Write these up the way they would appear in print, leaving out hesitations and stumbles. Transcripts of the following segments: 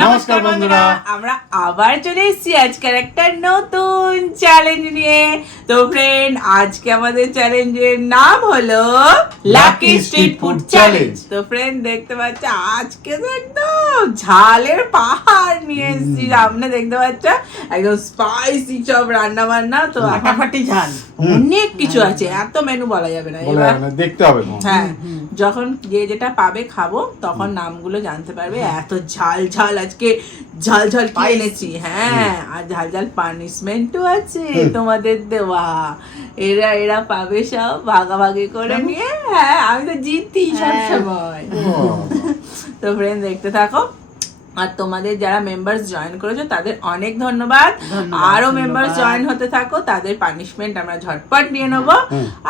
নমস্কার বন্ধুরা, আমরা আবার চলে এসেছি আজকের একটা নতুন চ্যালেঞ্জ নিয়ে। তো ফ্রেন্ড, আজকে আমাদের চ্যালেঞ্জের নাম হলো লাকি স্ট্রিট ফুড চ্যালেঞ্জ। তো ফ্রেন্ড, দেখতে পাচ্ছ আজকে তো একদম ঝালের পাহাড় নিয়ে এসেছি সামনে, দেখতে পাচ্ছ একদম স্পাইসি সব রান্না বান্না। তো ফাটাফাটি ঝাল, অনেক কিছু আছে, এত মেনু বলা যাবে না, এবার দেখতে হবে। হ্যাঁ, যখন যে যেটা পাবে খাবো তখন নামগুলো জানতে পারবে। এত ঝাল ঝাল আজকে ঝাল ঝাল কি এনেছি। হ্যাঁ, আর ঝাল ঝাল পানিশমেন্টও আছে তোমাদের দেওয়া। এরা পাবে সব ভাগাভাগি করে নিয়ে। হ্যাঁ, আমি তো জিতি সব সময়। তো ফ্রেন্ড, দেখতে থাকো। আর তোমাদের যারা মেম্বার্স জয়েন করেছো তাদের অনেক ধন্যবাদ। আরো মেম্বার্স জয়েন হতে থাকো, তাদের পানিশমেন্ট আমরা ঝটপট নিয়ে নেবো।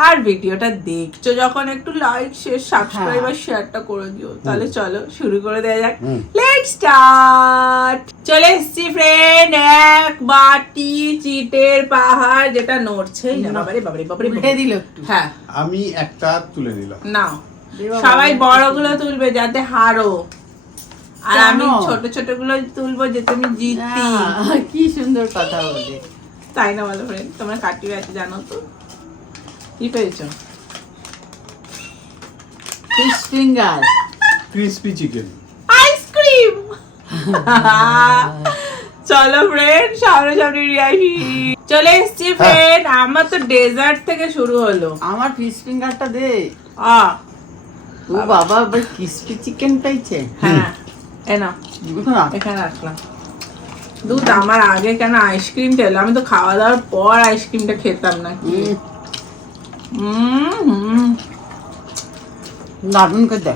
আর ভিডিওটা দেখছো যখন একটু লাইক শেয়ার সাবস্ক্রাইব আর শেয়ারটা করে দিও। তাহলে চলো শুরু করে দেওয়া যাক। Let's start. চলে এসছি ফ্রেন্ড, এক বাটি চিটের পাহাড়, যেটা নড়ছেই না। বাবারে বাবারে বাবারে উল্টে দিল একটু। হ্যাঁ, আমি একটা তুলে নিলাম। নাও, সবাই বড়গুলো তুলবে যাতে হারো, আর আমি ছোট ছোট গুলো তুলবো যে তুমি জিতি। কি সুন্দর কথা বলে, তাই না বলো ফ্রেন্ড? তোমরা কাটি আছে জানো তো কি পেয়েছো? Fish finger, crispy chicken, ice cream. চলো ফ্রেন্ড, সামনে সামনে নিয়ে আসি। চলে এসছি ফ্রেন্ড, আমার তো ডেজার্ট থেকে শুরু হলো। আমার ফিশ ফিঙ্গারটা দে। ও বাবা, আবার ক্রিসপি চিকেন পাইছে। হ্যাঁ, এখানে রাখলাম দুধ। আমার আগে কেন আইসক্রিমটা এলো? আমি তো খাওয়া দাওয়ার পর আইসক্রিমটা খেতাম না কি। দারুন খেতে।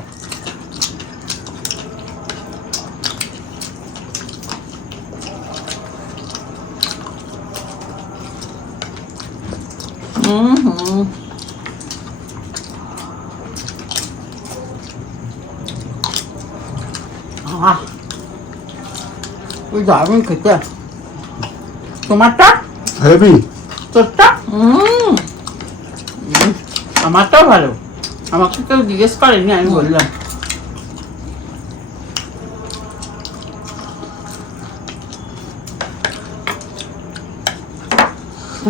দারুন খেতে। তোমারটা হেভি, তোরটা? আমারটাও ভালো। আমাকে কেউ জিজ্ঞেস করেনি, আমি বললাম।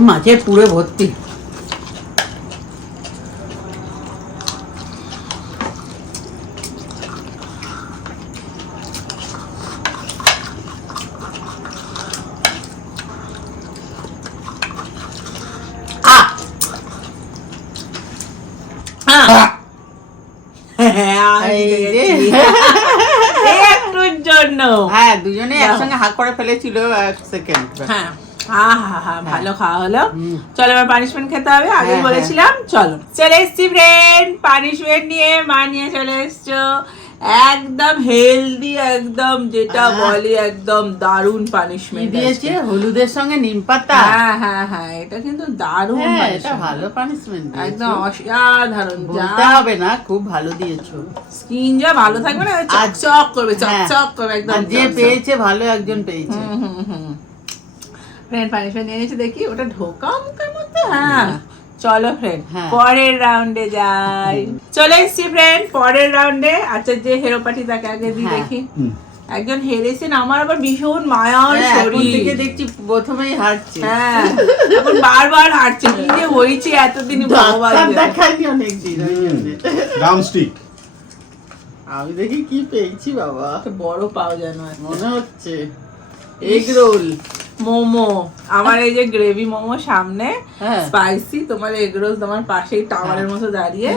মাছে পুরো ভর্তি। একটুর জন্য হ্যাঁ, দুজনে একসঙ্গে হাত করে ফেলেছিল এক সেকেন্ড। হ্যাঁ, ভালো খাওয়া হলো। চলো এবার পানিশমেন্ট খেতে হবে, আগে বলেছিলাম। চলো চলে এসছি ফ্রেন্ড, পানিশমেন্ট নিয়ে। মা নিয়ে চলে এসছো একদম হেলদি, একদম যেটা বলি একদম দারুণ পানিশমেন্ট দিয়েছে। হলুদের সঙ্গে নিম পাতা। হ্যাঁ, এটা কিন্তু দারুণ। এটা ভালো পানিশমেন্ট, একদম অসাধারণ। বলতে হবে না, খুব ভালো দিয়েছো। স্কিন যা ভালো থাকবে না, চকচক করবে, চকচক করবে একদম। যে পেয়েছে ভালো একজন পেয়েছে। ফ্রেন্ড, পানিশমেন্ট নিয়ে নিয়েছে, দেখি ওটা ঢোকা মুখের মধ্যে। হ্যাঁ, চলো ফ্রেন্ড পরের রাউন্ডে যাই। চলে এসছি ফ্রেন্ড পরের রাউন্ডে। আচ্ছা, যে হেরো পার্টি তাকে আগে দিই দেখি। একজন হেরেছেন, আমার আবার ভীষণ মায়ার শরীর থেকে দেখছি প্রথমেই হারছে। হ্যাঁ, এখন বারবার হারছে। কি যে হয়েছে এতদিন, ভগবান দেখায়নি অনেকদিন। ড্রামস্টিক। আমি দেখি কি পেয়েছি বাবা, বড় পাও যেন মনে হচ্ছে। Egg roll, momo. আমার এই যে গ্রেভি মোমো সামনে, স্পাইসি। তোমার এগ রোল তোমার পাশেই টাওয়ারের মতো দাঁড়িয়ে,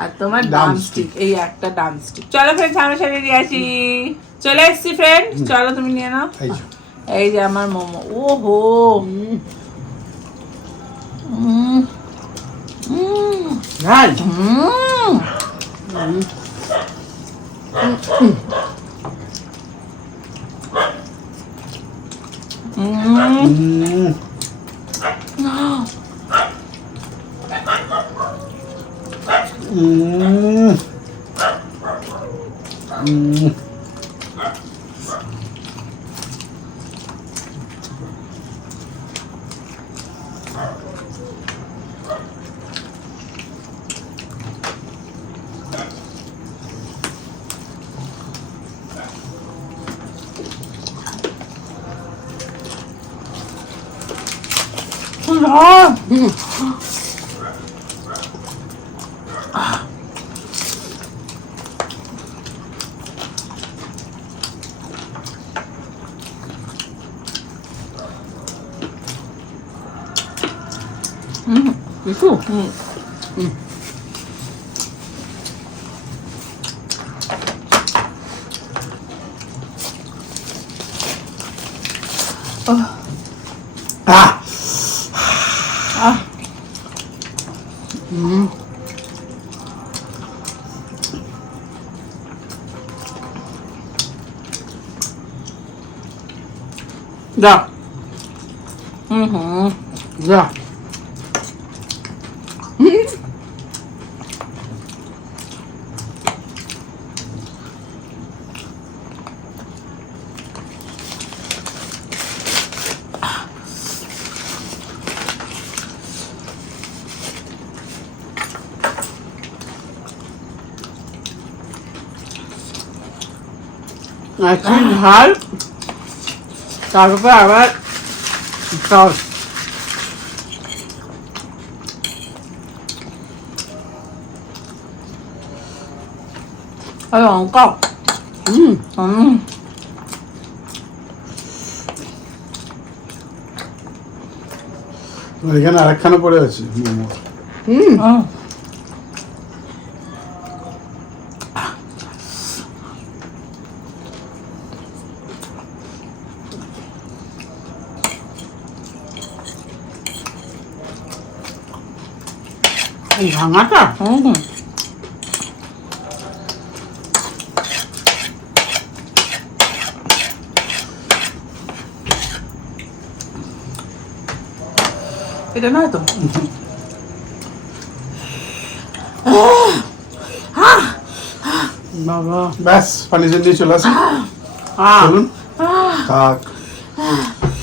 আর তোমার ড্রামস্টিক, এই একটা ড্রামস্টিক। চলো ফ্রেন্ড, সামনে সামনে নিয়ে আসি। চলে এসছি ফ্রেন্ড, চলো তুমি নিয়ে নাও। এই যে আমার মোমো। ওহো, ঝাল। কিছু Ah! যা যা আচ্ছা ঝাল তারপর আবার সস আর লঙ্কা এখানে আরেকখানা পড়ে আছে মোমো। এই ভাঙাটা এটা নয় তো বাবা ব্যাস পানিশের নিয়ে চলে আসি চলুন থাক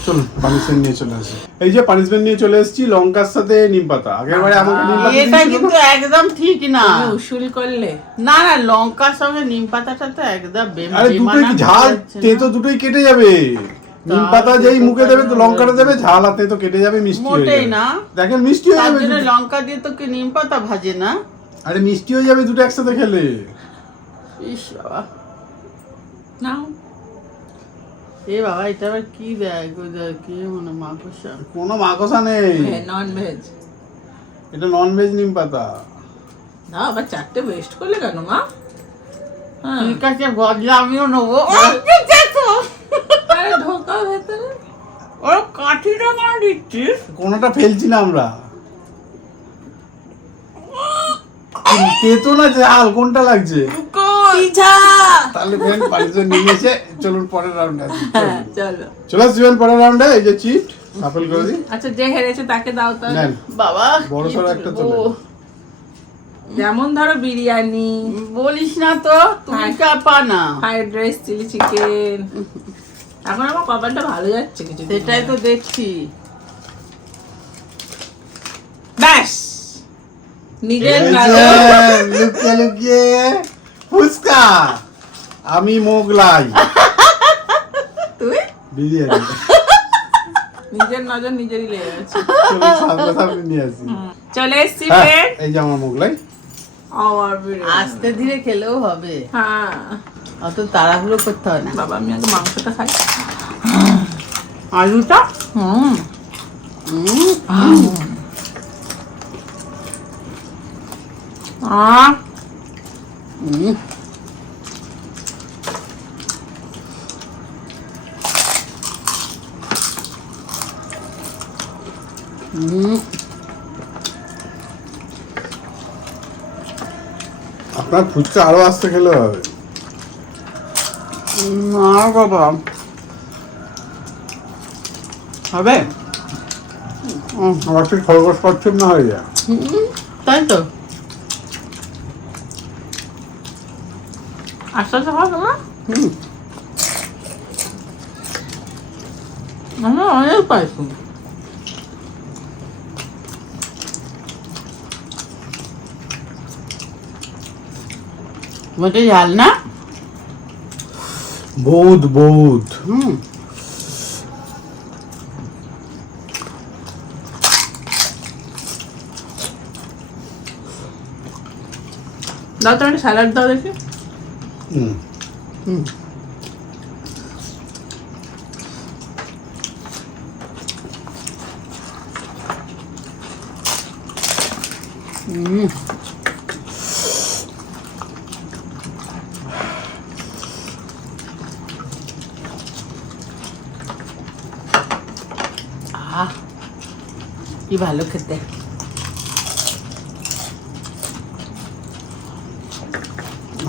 চলুন পানিশমেন্ট নিয়ে চলে আসি। এই যে পানিশমেন্ট নিয়ে চলে এসেছি লঙ্কার সাথে নিম পাতা। আগের বারে আমাকে নিম পাতা এটা দিয়েছিল কিন্তু না? একদম ঠিক না তুমি উসুল করলে না না লঙ্কার সঙ্গে নিম পাতাটা তো একদম আরে দুটোই কি ঝাল তেতো দুটোই কেটে যাবে। নিম পাতা যেই মুখে দেবে তো লঙ্কাটা দেবে, ঝাল আর তেতো কেটে যাবে, মিষ্টি হয়ে মোটেই যাবে। না। দেখেন মিষ্টি হয়ে তার যাবে জন্য দুটো। লঙ্কা দিয়ে তো কি নিম পাতা ভাজে না? আরে মিষ্টি হয়ে যাবে দুটো একসাথে খেলে। ইস বাবা নাও এ বাবা এটা আবার কি দেয় কি মনে মাকসা কোনো মাকসা নেই, নন ভেজ এটা নন ভেজ নিম পাতা। না আবার চারটে ওয়েস্ট করলে কেন মা? হ্যাঁ ঠিক আছে বদলা আমিও নেবো আরে ঢোকা ভেতরে ওর কাঠিটা কেন দিচ্ছিস? কোনোটা ফেলছি না আমরা। তেতো না ঝাল কোনটা লাগছে? পিঠা তাহলে ফ্রেন্ড পানিশমেন্ট নিয়ে এসে চলুন পরের রাউন্ডে আসি। হ্যাঁ চলো চলে আসছি পরের রাউন্ডে। এই যে চিট আপেল করে দিই, আচ্ছা যে হেরেছে তাকে দাও তাহলে। নেন। বাবা বড় কি সড়ো একটা বলবো? তোলেন। যেমন ধরো বিরিয়ানি, বলিস না তো তুমি হ্যাঁ। চাপা না ফ্রাইড রাইস, চিলি চিকেন। এখন আমার কপালটা ভালো যাচ্ছে কিছু সেটাই তো দেখছি। ব্যাস নিজের এই যে, গালে লুকিয়ে লুকিয়ে ফুচকা, আমি মোগলাই তুই বিরিয়ানি। নিজের নজর নিজেরই লেগে গেছে। চলুন সামনে সামনে নিয়ে আসি। চলে এসছি হ্যাঁ, ফ্রেন্ড এই যে আমার মোগলাই। আওয়ার বিরিয়ানি। আস্তে ধীরে খেলেও হবে, হ্যাঁ অত তাড়াহুড়ো করতে হয় না। বাবা আমি আগে মাংসটা খাই। আলুটা হুম আহ আপনার ফুচকা আরো আসতে খেলে হবে। না বাবা হবে আমার ঠিক খরগোশ পচ্ছম না হয়ে যায়। তাই তো আস্তে আস্তে খাও তোমার হুম আমার অনেক পাইছো। মোটে ঝাল না। বহুত বহুত। দাও তো একটা স্যালাড দাও দেখি। হুম হুম হুম আহ কি ভালো খেতে।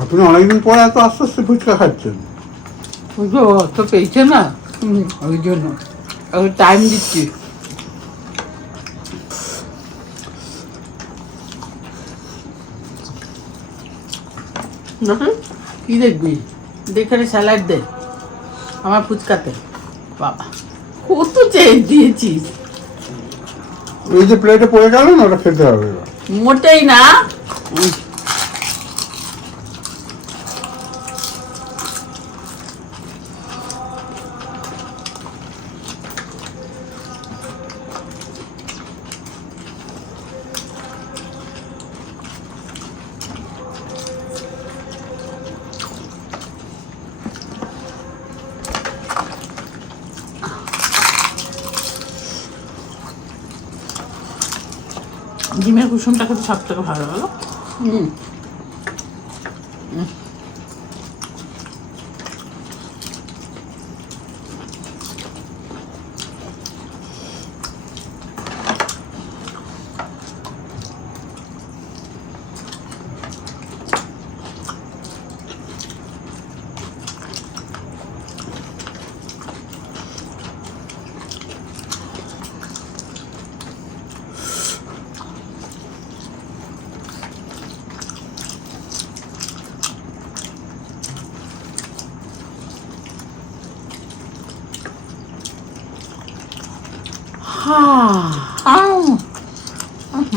আপনি অনেকদিন পরে এত আস্তে আস্তে ফুচকা খাচ্ছেন। ওই যে অত পেয়েছে না, ওই জন্য ওই টাইম দিচ্ছি। কি দেখবি, দেখে স্যালাড দে আমার ফুচকাতে। বাবা কত চেঞ্জ দিয়েছিস। এই যে প্লেটে পড়ে গেল না, ওটা খেতে হবে এবার। মোটেই না। ডিমের কুসুমটা কিন্তু সব থেকে ভালো হলো। হুম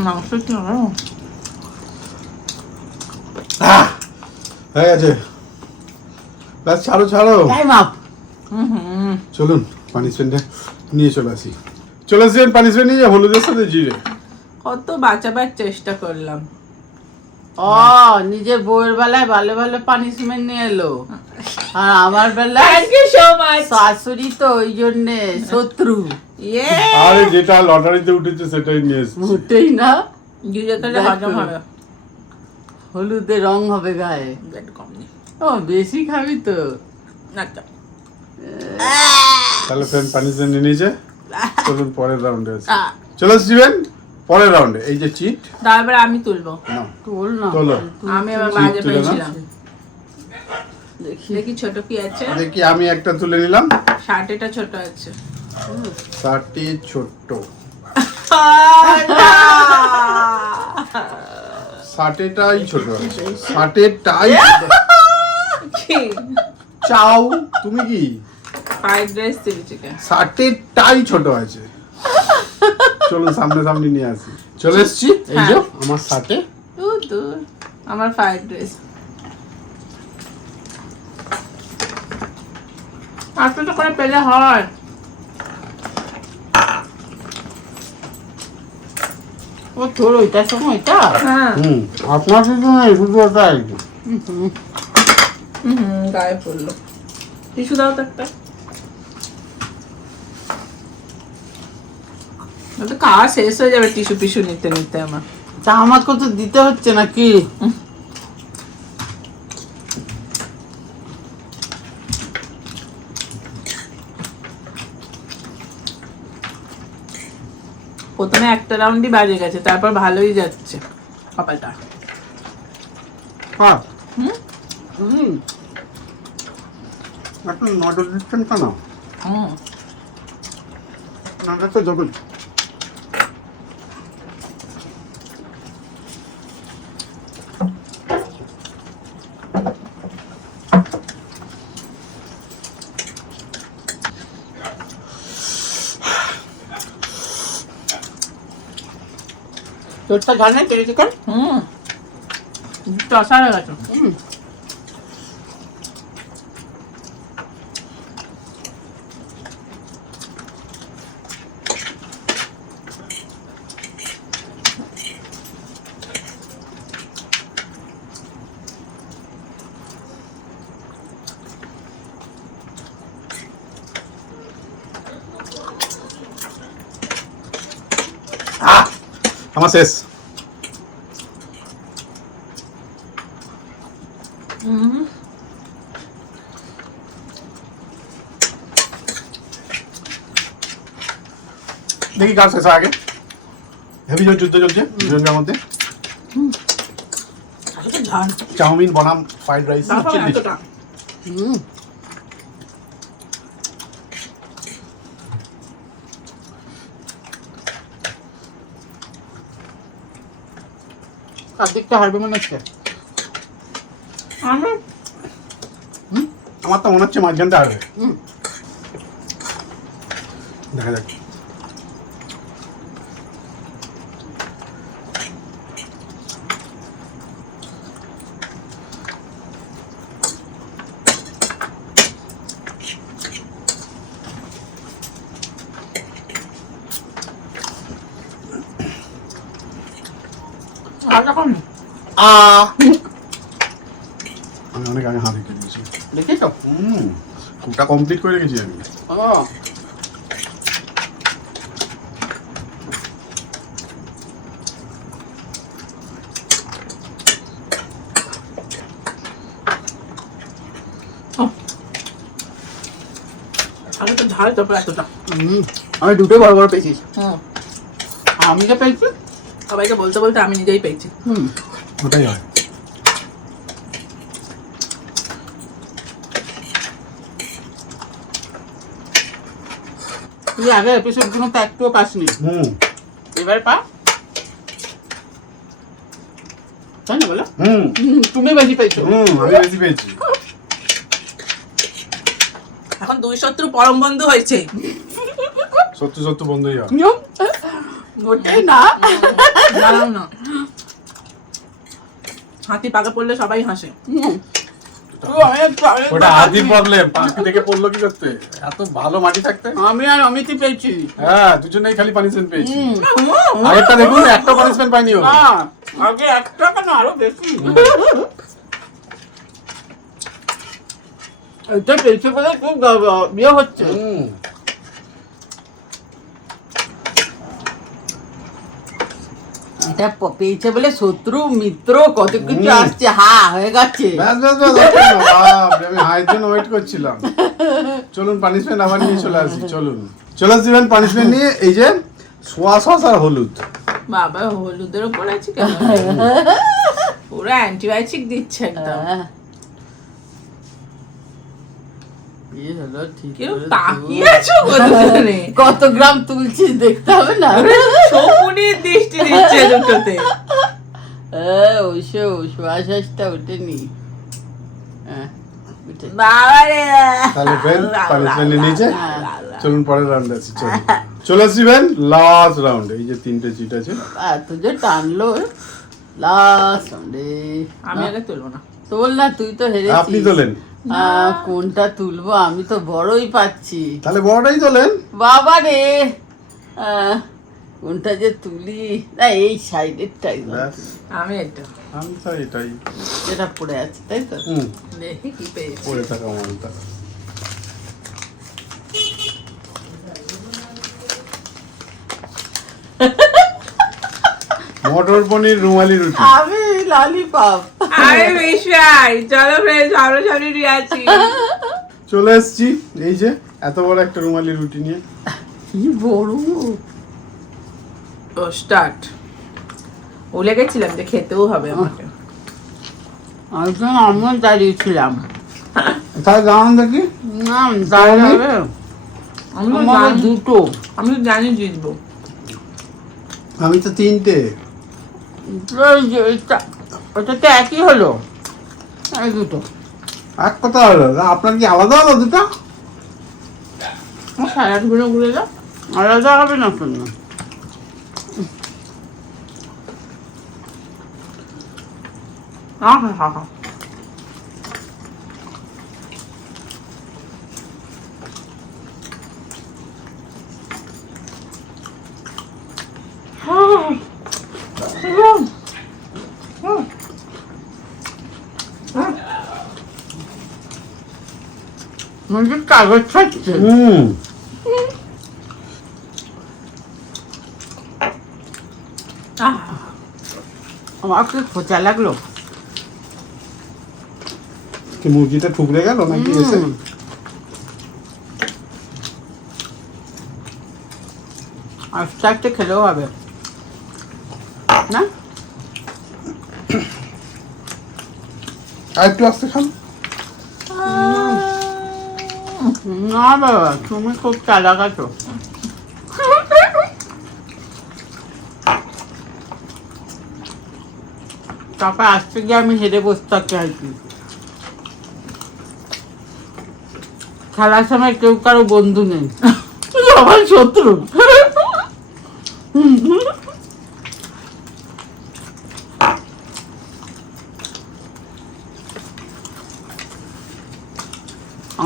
মাংস কি ভালো। হয়ে গেছে, ব্যাস ছাড়ো ছাড়ো। Time up. চলুন পানিশমেন্টে নিয়ে চলে আসি। চলে আসছেন পানিশমেন্ট নিয়ে, হলুদের সাথে জিরে। কত বাঁচাবার চেষ্টা করলাম। ও নিজের বউয়ের বেলায় ভালো ভালো পানিশমেন্ট নিয়ে এলো, আর আমার বেলায় থ্যাংক ইউ সো মাচ। শাশুড়ি তো ওই জন্যে শত্রু। ইয়ে আরে যেটা লটারিতে উঠেছে সেটাই নিয়ে এসেছি। মোটেই না। জিরে খেলে হজম হবে। হলুদে রং হবে গায়ে। একটু কম নি। ও বেশি খাবি তো। আচ্ছা তাহলে ফ্রেন্ড পানিশমেন্ট নিয়ে নিয়েছে। চলুন পরের রাউন্ডে আসি। চলে আসছিবেন পরের রাউন্ডে। এই যে চিট, তারপরে আমি তুলবো। নাও তোল না। তোলো। আমি আবার চিট বাজে তুলে নাও। পেয়েছিলাম। দেখি ছোট কি আছে। দেখি আমি একটা তুলে নিলাম। শার্টেটা ছোট আছে। শার্টটি ছোট্ট, শার্টেটাই ছোট আছে, শার্টেটাই চাও তুমি কি ফ্রাইড রাইস চিলি চিকেন। শার্টেটাই ছোট আছে। চলুন সামনে সামনে নিয়ে আসি। চলে এসছি, এই যে আমার শার্টে। দূর আমার ফ্রাইড রাইস। আটটা করে পেলে হয়। ও তোর ওইটার সময় ওইটা। হ্যাঁ আপনার কিছু নেই, শুধু ওটাই। গায়ে পড়লো। টিস্যু দাও তো একটা। খাওয়া শেষ হয়ে যাবে টিস্যু পিস্যু নিতে নিতে আমার। তা আমাকে তো দিতে হচ্ছে নাকি? প্রথমে একটা রাউন্ডই বাজে গেছে, তারপর ভালোই যাচ্ছে কপালটা। হ্যাঁ হুম এখন নজর দিচ্ছেন কেন? নজর তো দেবেন। তোরটা ঝাল নাই চিলি চিকেন? টসা হয়ে গেছে। আমার শেষ। দেখি কার শেষ হয় আগে। হেভি জোর যুদ্ধ চলছে দুজনের মধ্যে। এত ঝাল চাউমিন বনাম ফ্রাইড রাইস তারপর চিলি। এতটা কার্তিকটা হারবে মনে হচ্ছে। আমার আমার তো মনে হচ্ছে মাঝখানটা হারবে। হুম। দেখা যাক। আর যখন আমি অনেক আগে হাত রেখে দিয়েছি। দেখেছো? কুকটা কমপ্লিট করে রেখেছি আমি। ও আগে তো ঝাল তারপর এতটা আমি দুটো বড় বড় পেয়েছি। হুম আমি যে পেয়েছি সবাইকে বলতে বলতে আমি নিজেই পেয়েছি। ওটাই হয়। তুই আগে এপিসোড গুলো তো একটুও পাসনি, এবার পা। তাই না বলো? তুমি বেশি পেয়েছো। আমি বেশি পেয়েছি। এখন দুই শত্রু পরম বন্ধু হয়েছে। সত্যি সত্যি বন্ধই হয়। ওটাই না। দাঁড়াও না, হাতি পাকা পড়লে সবাই হাসে। ওটা আদি প্রবলেম। পাখি থেকে পড়লো কি করতে? এত ভালো মাটি থাকতে। আমি আর অমিতই পেয়েছি। হ্যাঁ, দুজনেই খালি পানিশমেন্ট পেয়েছি। আগেরটা দেখুন, একটা পানিশমেন্ট পাইনি ও। না, আগে একটা কেন আরো বেশি। এটা পেয়েছে বলে খুব বিয়ে হচ্ছে। এটা পেয়েছে বলে শত্রু মিত্র কত কিছু আসছে। হয়ে গেছে। ব্যাস ব্যাস ব্যাস, আর কোনো বাপ, আমি হাইয়ের জন্য ওয়েট করছিলাম। চলুন পানিশমেন্ট আবার নিয়ে চলে আসি। চলুন চলে আসবেন পানিশমেন্ট নিয়ে। এই যে সোয়া সস আর হলুদ। বাবা হলুদের ওপর আছে কেন? পুরো অ্যান্টিবায়োটিক দিচ্ছে একদম। কেউ তাকিয়ে আছো কোথায়? কত গ্রাম তুলছিস দেখতে হবে না? শকুনির দৃষ্টি দিচ্ছে দুটোতে। শ্বাসটা ওঠেনি। বাবারে তাহলে ফ্রেন্ড পানিশমেন্ট নিচে। চলুন পরের রাউন্ডে আসি। চলে আসবেন লাস্ট রাউন্ডে। এই যে তিনটে চিট আছে। এত যে টানলো লাস্ট রাউন্ডে। আমি আগে তুলবো না। তোল না, তুই তো হেরেছিস। আপনি তোলেন। কোনটা তুলবো? আমি তো বড়ই পাচ্ছি। তাহলে বড়টাই তোলেন। বাবা রে, কোনটা যে তুলি? না, এই সাইডেরটাই ব্যাস, আমি এটা আমি তো এটাই। যেটা পড়ে আছে, তাই তো? দেখি কি পেয়েছি। পড়ে থাকা মালটা। মটর পনির রুমালি রুটি। আমি ললিপপ। আরে বেশাই, চলো ফ্রেন্ড, সামনাসামনি নিয়ে আছি। চলে এসছি এই যে এত বড় একটা রুমালি রুটি নিয়ে। কি বড়! ও স্টার্ট। ভুলে গেছিলাম যে খেতেও হবে আমাকে। আমি তো আমার দাঁড়িয়েছিলাম। তাহলে জানান দেখি। না, দাঁড়িয়ে হবে। আমি তো আমার জানি- দুটো। আমি তো জানি জিতবো। আমি তো তিনটে। ওটা তো একই হলো। এই দুটো এক কথা হলো, আপনার কি আলাদা হলো দুটো? স্যালাড গুলো ঘুরে যাও। আলাদা হবে না কেন? হ্যাঁ হ্যাঁ হ্যাঁ হ্যাঁ। মানে কাগজ ছাড়ছে। আমার কি খোঁচা লাগলো। কি মুরগিটা ঠুকরে গেল নাকি এসে? আস্তে আস্তে খেলেও হবে না? আর একটু আস্তে খান। না বাবা, তুমি খুব চালাক আছো। তারপর আসতে গিয়ে আমি হেরে বসে থাকি আর কি। খেলার সময় কেউ কারো বন্ধু নেই, সবাই শত্রু।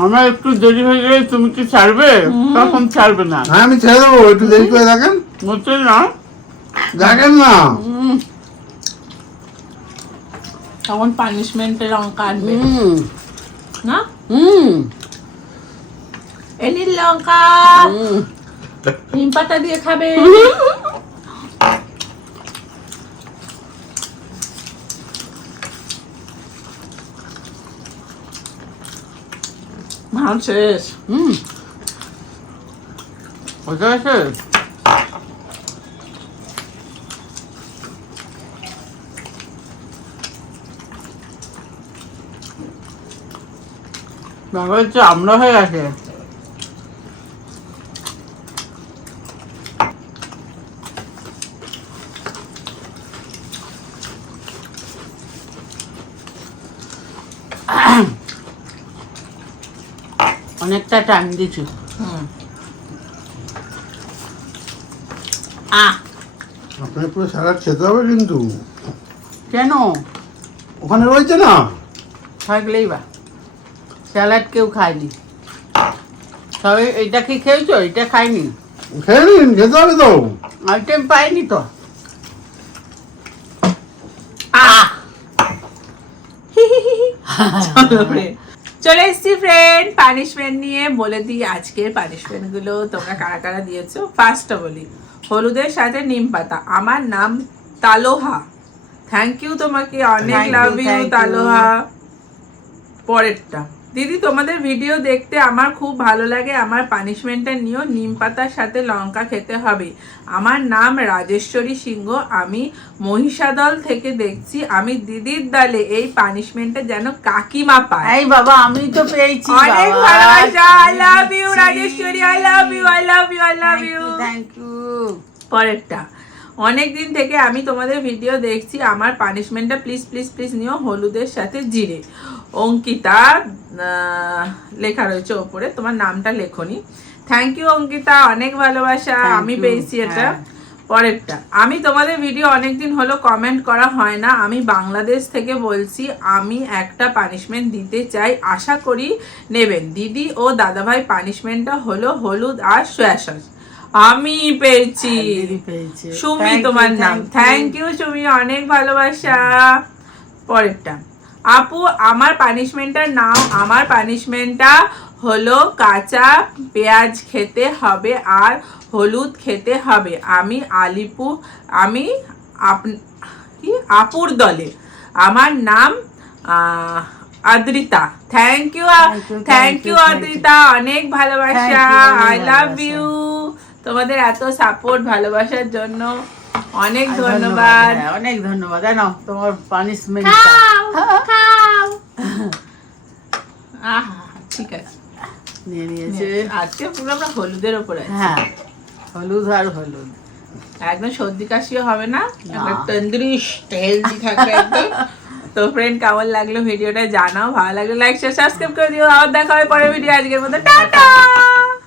আমার একটু দেরি হয়ে গেলে তুমি কি ছাড়বে? তখন ছাড়বে না। হ্যাঁ আমি ছেড়ে দেবো, একটু দেরি করে দেখেন। বলছে না, দেখেন না। তখন পানিশমেন্টের লঙ্কা আনবে না? এলির লঙ্কা নিম পাতা দিয়ে খাবে। ভালো শেষ। ওটা আছে। বাবা হচ্ছে আমরা হয়ে গেছে। অনেকটা টাইম দিচ্ছি। আপনার পুরো স্যালাড খেতে হবে কিন্তু। কেন? ওখানে রয়েছে না। থাকলেই বা স্যালাড কেউ খায়নি, সবাই এইটা কি খেয়েছো? এটা খাইনি, খেয়ে নিন, খেতে হবে তো। আইটেম পাইনি তো। চলে এসছি ফ্রেন্ড পানিশমেন্ট নিয়ে। বলে দিই আজকের পানিশমেন্ট গুলো তোমরা কারা কারা দিয়েছো। ফার্স্টটা বলি, হলুদের সাথে নিম পাতা। আমার নাম তালোহা, থ্যাংক ইউ তোমাকে, অনেক Thank you, love you thank you. তালোহা। পরেরটা, দিদি তোমাদের ভিডিও দেখতে আমার খুব ভালো লাগে, আমার পানিশমেন্টটা নিও, নিম পাতার সাথে লঙ্কা খেতে হবে। আমার নাম রাজেশ্বরী সিংহ, আমি মহিষাদল থেকে দেখছি। আমি দিদির দলে এই পানিশমেন্টটা যেন কাকিমা পায়। এই বাবা, আমি তো পেয়েছি। অনেক ভালোবাসা, I love you Rajeshwari, I love you, I love you, I love you. Thank you. পরেরটা, অনেক দিন থেকে আমি তোমাদের ভিডিও দেখছি, আমার পানিশমেন্টটা প্লিজ প্লিজ প্লিজ নিও, হলুদের সাথে জিরে। অঙ্কিতা লেখা রয়েছে ওপরে, তোমার নামটা লেখনি। থ্যাংক ইউ অঙ্কিতা, অনেক ভালোবাসা, Thank আমি you, পেয়েছি এটা। হ্যাঁ। পরেরটা, আমি তোমাদের ভিডিও অনেকদিন হলো কমেন্ট করা হয় না, আমি বাংলাদেশ থেকে বলছি, আমি একটা পানিশমেন্ট দিতে চাই, আশা করি নেবেন। দিদি ও দাদাভাই পানিশমেন্টটা হলো হলুদ আর সয়া সস। আমি পেয়েছি। দিদি পেয়েছে। সুমি Thank you, তোমার নাম, thank you. Thank you Sumi, অনেক ভালোবাসা। পরেরটা, আপু আমার পানিশমেন্টটার নাম, আমার পানিশমেন্টটা হলো কাঁচা পেঁয়াজ খেতে হবে আর হলুদ খেতে হবে। আমি আপুর দলে, আমার নাম Adrita. Thank you, thank you Adrita, অনেক ভালোবাসা, আই লাভ ইউ। তোমাদের এত সাপোর্ট ভালোবাসার জন্য অনেক ধন্যবাদ। হ্যাঁ, অনেক ধন্যবাদ। জানো তোমার পানিশমেন্ট। ঠিক আছে, নিয়ে নিয়েছে। আজকে পুরো আমরা হলুদের ওপরে আছি। হ্যাঁ, হলুদ আর হলুদ। একদম সর্দি কাশিও হবে না, একদম তন্দুরুস্ত হেলদি থাকবে একদম। তো ফ্রেন্ড, কেমন লাগলো ভিডিওটা জানাও, ভালো লাগলে লাইক শেয়ার সাবস্ক্রাইব করে দিও। আবার দেখা হবে পরের ভিডিও। আজকের মতো টাটা।